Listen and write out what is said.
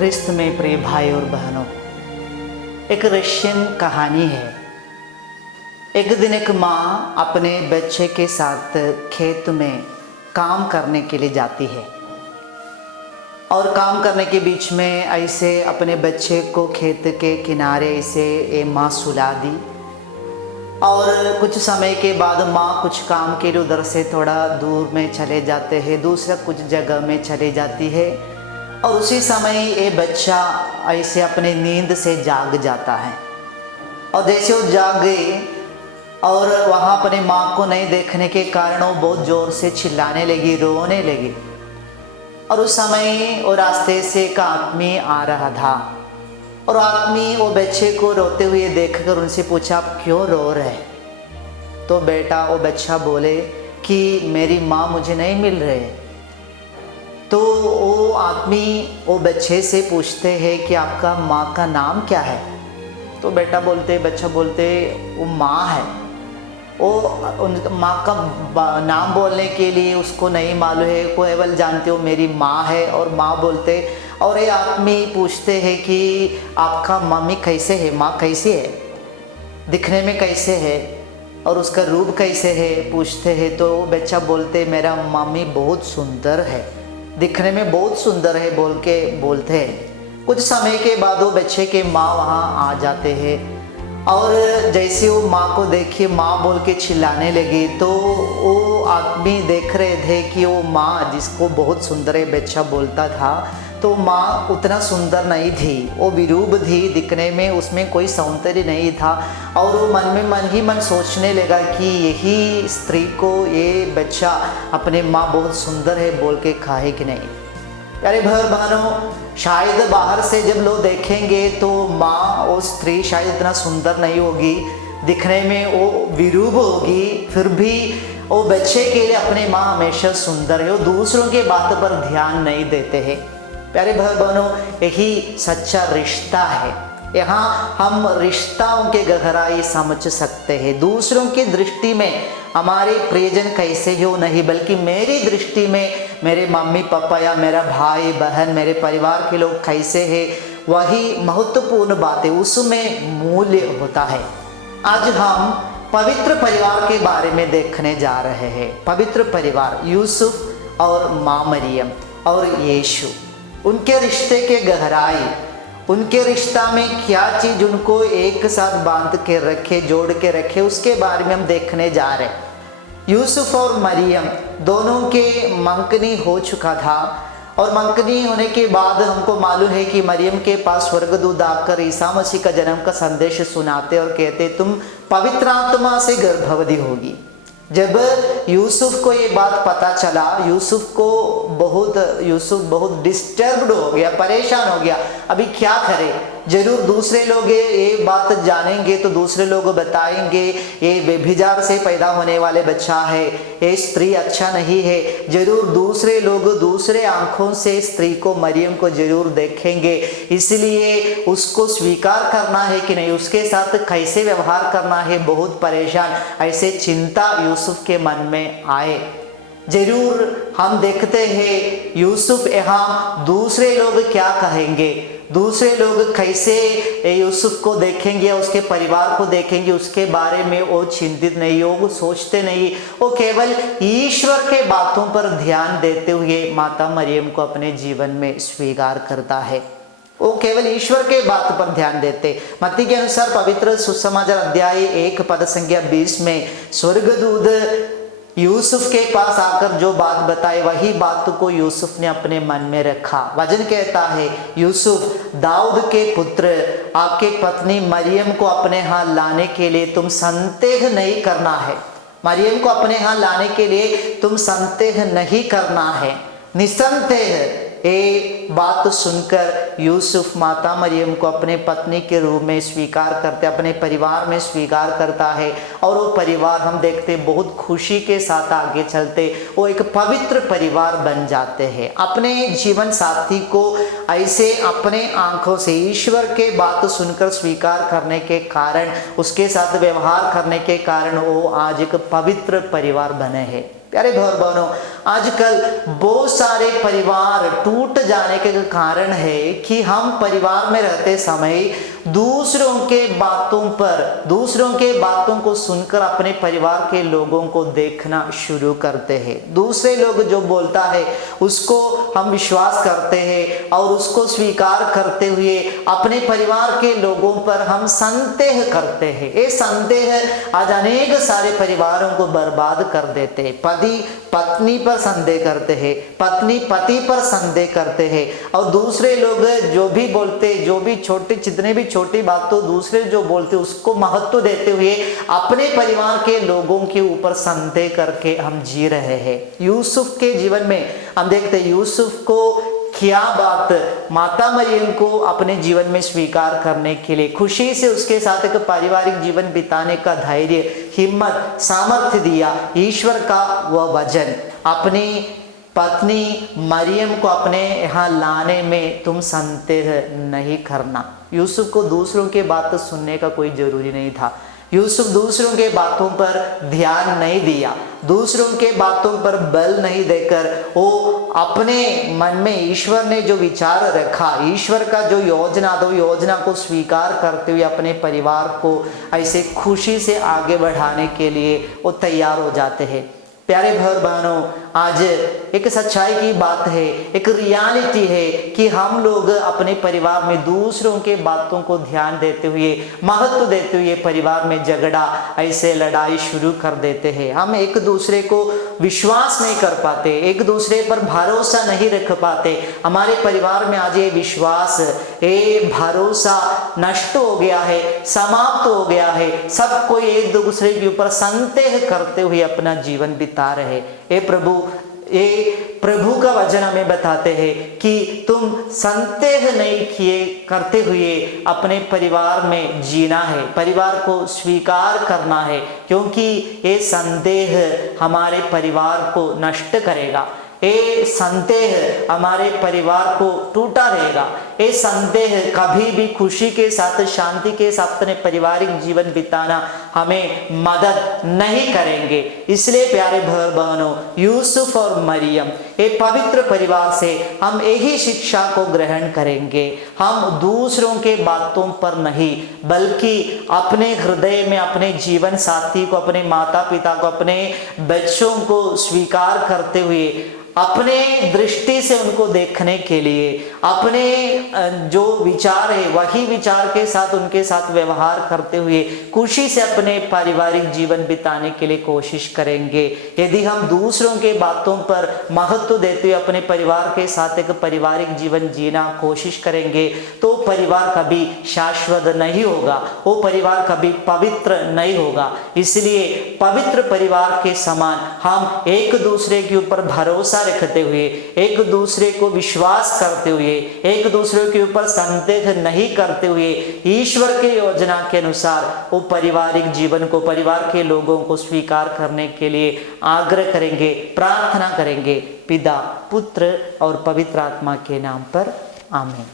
क्रिस्त में प्रिय भाई और बहनों, एक रशियन कहानी है। एक दिन एक माँ अपने बच्चे के साथ खेत में काम करने के लिए जाती है और काम करने के बीच में ऐसे अपने बच्चे को खेत के किनारे ऐसे माँ सुला दी और कुछ समय के बाद माँ कुछ काम के लिए उधर से थोड़ा दूर में चले जाते हैं, दूसरा कुछ जगह में चले जाती है और उसी समय ये बच्चा ऐसे अपने नींद से जाग जाता है। और जैसे वो जाग गए और वहाँ अपने माँ को नहीं देखने के कारण वो बहुत ज़ोर से चिल्लाने लगी, रोने लगी। और उस समय वो रास्ते से एक आदमी आ रहा था और आदमी वो बच्चे को रोते हुए देखकर उनसे पूछा, आप क्यों रो रहे? तो बेटा वो बच्चा बोले कि मेरी माँ मुझे नहीं मिल रहे। तो वो आदमी वो बच्चे से पूछते हैं कि आपका माँ का नाम क्या है? तो बच्चा बोलते वो माँ है। वो उन माँ का नाम बोलने के लिए उसको नहीं मालूम है, केवल जानते हो मेरी माँ है। और माँ बोलते और ये आदमी पूछते हैं कि आपका मम्मी कैसे है, माँ कैसी है, दिखने में कैसे है और उसका रूप कैसे है पूछते हैं। तो बच्चा बोलते मेरा मम्मी बहुत सुंदर है, दिखने में बहुत सुंदर है बोलते हैं। कुछ समय के बाद वो बच्चे के माँ वहाँ आ जाते हैं और जैसे वो माँ को देखिए माँ बोल के चिल्लाने लगी। तो वो आदमी देख रहे थे कि वो माँ जिसको बहुत सुंदर है बच्चा बोलता था, तो माँ उतना सुंदर नहीं थी, वो विरूप थी, दिखने में उसमें कोई सौंदर्य नहीं था। और वो मन ही मन सोचने लगा कि यही स्त्री को ये बच्चा अपने माँ बहुत सुंदर है बोल के खाए कि नहीं। अरे बहनों, शायद बाहर से जब लोग देखेंगे तो माँ वो स्त्री शायद इतना सुंदर नहीं होगी, दिखने में वो विरूप होगी, फिर भी वो बच्चे के लिए अपने माँ हमेशा सुंदर है। वो दूसरों के बात पर ध्यान नहीं देते हैं। प्यारे भाई बहनों, यही सच्चा रिश्ता है। यहाँ हम रिश्ताओं के गहराई समझ सकते हैं। दूसरों की दृष्टि में हमारे प्रियजन कैसे हो नहीं, बल्कि मेरी दृष्टि में मेरे मम्मी पापा या मेरा भाई बहन, मेरे परिवार के लोग कैसे हैं, वही महत्वपूर्ण बात है, उसमें मूल्य होता है। आज हम पवित्र परिवार के बारे में देखने जा रहे हैं। पवित्र परिवार, यूसुफ और माँ मरियम और यीशु, उनके रिश्ते के गहराई, उनके रिश्ता में क्या चीज़ उनको एक साथ बांध के रखे, जोड़ के रखे, उसके बारे में हम देखने जा रहे हैं। यूसुफ और मरियम दोनों के मंकनी हो चुका था और मंकनी होने के बाद हमको मालूम है कि मरियम के पास स्वर्गदूत आकर ईसा मसीह का जन्म का संदेश सुनाते और कहते तुम पवित्र आत्मा से गर्भवती होगी। जब यूसुफ को ये बात पता चला, यूसुफ बहुत डिस्टर्ब्ड हो गया, परेशान हो गया। अभी क्या करे? जरूर दूसरे लोग ये बात जानेंगे तो दूसरे लोग बताएंगे ये व्यभिचार से पैदा होने वाले बच्चा है, ये स्त्री अच्छा नहीं है। जरूर दूसरे लोग दूसरे आंखों से स्त्री को, मरियम को जरूर देखेंगे। इसलिए उसको स्वीकार करना है कि नहीं, उसके साथ कैसे व्यवहार करना है, बहुत परेशान, ऐसे चिंता यूसुफ के मन में आए। जरूर हम देखते हैं यूसुफ यहाँ दूसरे लोग क्या कहेंगे, दूसरे लोग कैसे यूसुफ को देखेंगे, उसके परिवार को देखेंगे, उसके बारे में वो चिंतित नहीं हो, वो सोचते नहीं, वो केवल ईश्वर के बातों पर ध्यान देते हुए माता मरियम को अपने जीवन में स्वीकार करता है। वो केवल ईश्वर के बात पर ध्यान देते। मत्ती के अनुसार पवित्र सुसमाचार अध्याय 1 पद संख्या 20 में स्वर्गदूत यूसुफ के पास आकर जो बात बताए, वही बात को यूसुफ ने अपने मन में रखा। वचन कहता है, यूसुफ दाऊद के पुत्र, आपके पत्नी मरियम को अपने यहाँ लाने के लिए तुम संदेह नहीं करना है। मरियम को अपने यहाँ लाने के लिए तुम संदेह नहीं करना है। निसंदेह ये बात सुनकर यूसुफ माता मरियम को अपने पत्नी के रूप में स्वीकार करते, अपने परिवार में स्वीकार करता है। और वो परिवार हम देखते बहुत खुशी के साथ आगे चलते, वो एक पवित्र परिवार बन जाते हैं। अपने जीवन साथी को ऐसे अपने आंखों से ईश्वर के बात सुनकर स्वीकार करने के कारण, उसके साथ व्यवहार करने के कारण वो आज एक पवित्र परिवार बने हैं। प्यारे भाई बहनों, आजकल बहुत सारे परिवार टूट जाने के कारण है कि हम परिवार में रहते समय दूसरों के बातों को सुनकर अपने परिवार के लोगों को देखना शुरू करते हैं। दूसरे लोग जो बोलता है उसको हम विश्वास करते हैं और उसको स्वीकार करते हुए अपने परिवार के लोगों पर हम संदेह करते हैं। ये संदेह आज अनेक सारे परिवारों को बर्बाद कर देते हैं। पति पत्नी पर संदेह करते हैं, पत्नी पति पर संदेह करते हैं और दूसरे लोग जो भी बोलते, जो भी जितने भी छोटी बातों दूसरे जो बोलते उसको महत्व देते हुए अपने परिवार के लोगों के ऊपर संदेह करके हम जी रहे हैं। यूसुफ के जीवन में हम देखते हैं यूसुफ को क्या बात माता मरियम को अपने जीवन में स्वीकार करने के लिए, खुशी से उसके साथ एक पारिवारिक जीवन बिताने का धैर्य, हिम्मत, सामर्थ्य दिया। ईश्वर का वह वचन, अपनी पत्नी मरियम को अपने यहाँ लाने में तुम संदेह नहीं करना। यूसुफ को दूसरों के बात सुनने का कोई जरूरी नहीं था। यूसुफ दूसरों के बातों पर ध्यान नहीं दिया, दूसरों के बातों पर बल नहीं देकर वो अपने मन में ईश्वर ने जो विचार रखा, ईश्वर का जो योजना था, योजना को स्वीकार करते हुए अपने परिवार को ऐसे खुशी से आगे बढ़ाने के लिए वो तैयार हो जाते हैं। प्यारे भाई बहनों, आज एक सच्चाई की बात है, एक रियलिटी है कि हम लोग अपने परिवार में दूसरों के बातों को ध्यान देते हुए, महत्व देते हुए परिवार में झगड़ा, ऐसे लड़ाई शुरू कर देते हैं। हम एक दूसरे को विश्वास नहीं कर पाते, एक दूसरे पर भरोसा नहीं रख पाते। हमारे परिवार में आज ये विश्वास, ये भरोसा नष्ट हो गया है, समाप्त हो गया है। सब कोई एक दूसरे के ऊपर संदेह करते हुए अपना जीवन बिता रहे। ये प्रभु का वचन हमें बताते हैं कि तुम संदेह नहीं किए करते हुए अपने परिवार में जीना है, परिवार को स्वीकार करना है, क्योंकि ये संदेह हमारे परिवार को नष्ट करेगा। ये संदेह हमारे परिवार को टूटा रहेगा। ये संदेह कभी भी खुशी के साथ, शांति के साथ अपने पारिवारिक जीवन बिताना हमें मदद नहीं करेंगे। इसलिए प्यारे भाई बहनों, यूसुफ और मरियम ये पवित्र परिवार से हम यही शिक्षा को ग्रहण करेंगे। हम दूसरों के बातों पर नहीं, बल्कि अपने हृदय में अपने जीवन साथी को, अपने माता पिता को, अपने बच्चों को स्वीकार करते हुए अपने दृष्टि से उनको देखने के लिए, अपने जो विचार है वही विचार के साथ उनके साथ व्यवहार करते हुए खुशी से अपने पारिवारिक जीवन बिताने के लिए कोशिश करेंगे। यदि हम दूसरों के बातों पर महत्व देते हुए अपने परिवार के साथ एक पारिवारिक जीवन जीना कोशिश करेंगे तो परिवार कभी शाश्वत नहीं होगा, वो परिवार कभी पवित्र नहीं होगा। इसलिए पवित्र परिवार के समान हम एक दूसरे के ऊपर भरोसा रखते हुए, एक दूसरे को विश्वास करते हुए, एक दूसरे के ऊपर संदेह नहीं करते हुए ईश्वर के योजना के अनुसार वो पारिवारिक जीवन को, परिवार के लोगों को स्वीकार करने के लिए आग्रह करेंगे, प्रार्थना करेंगे। पिता, पुत्र और पवित्र आत्मा के नाम पर आमीन।